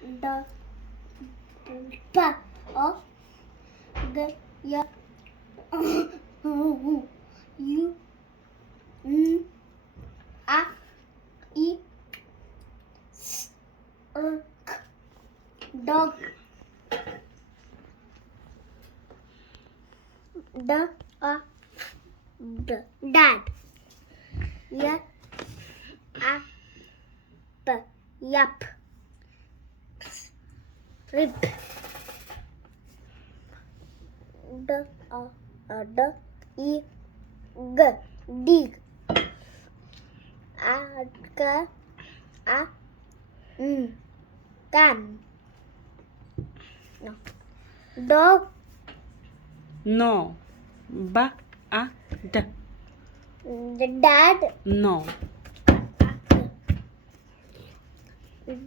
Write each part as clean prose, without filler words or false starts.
the pa of the ya you a e dog the dad ya a p yap rib the e g dig a can no dog No. Ba a da. the dad No.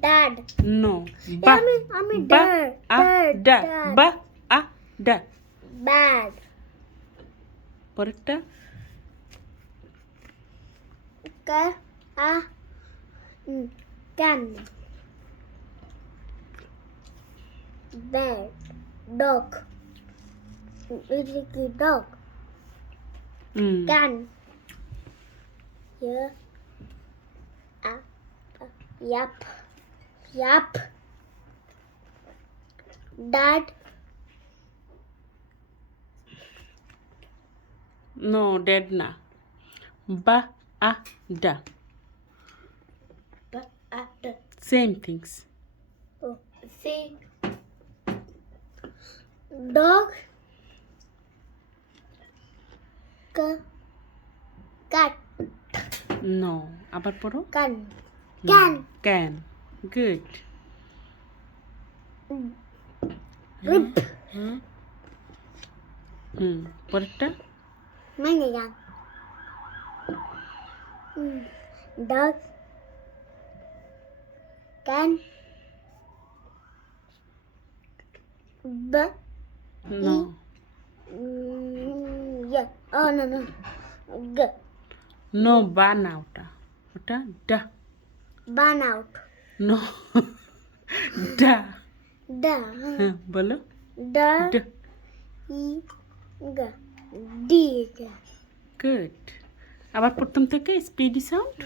dad No. Ba. আমি Ba dad a da. dad Ba a da. bad পরেরটা ka a can bad dog it's a dog can yeah yap yap dad No, dead না ba a da. Same things. oh, see dog cat No. আবার পড়ো can can. Good. rib পরেরটা Mana yang dog can No. yeah oh no g No, ba না ওটা ওটা da. ban out No. da. da বলো da da. e g dig good আবার প্রথম থেকে স্পিডি সাউন্ড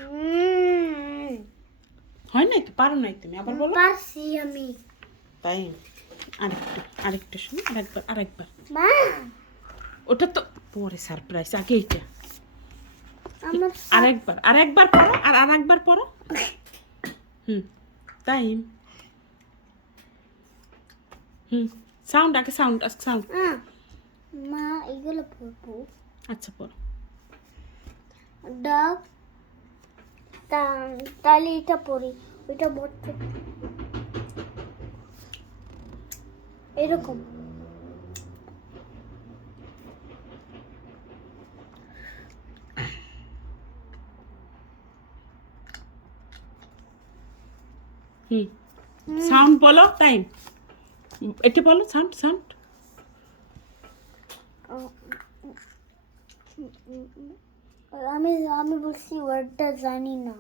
হয় নাই তো পারো নাই তুমি আবার বলো পারছি আমি তাই আরেকটা শুনো আরেকবার মা ওটা তো পরে সারপ্রাইজ আগে এইটা আমার আরেকবার পড়ো আর আরেকবার পড়ো টাইম সাউন্ড আগে সাউন্ড মা এগুলো পড়বো আচ্ছা পড়ো ডগ তাহলে এটা পড়ি ওইটা পড়তে এরকম সাউন্ড বলো টাইম এটা বলো সাউন্ড আমি আমি বলছি ওয়ার্ডটা জানি না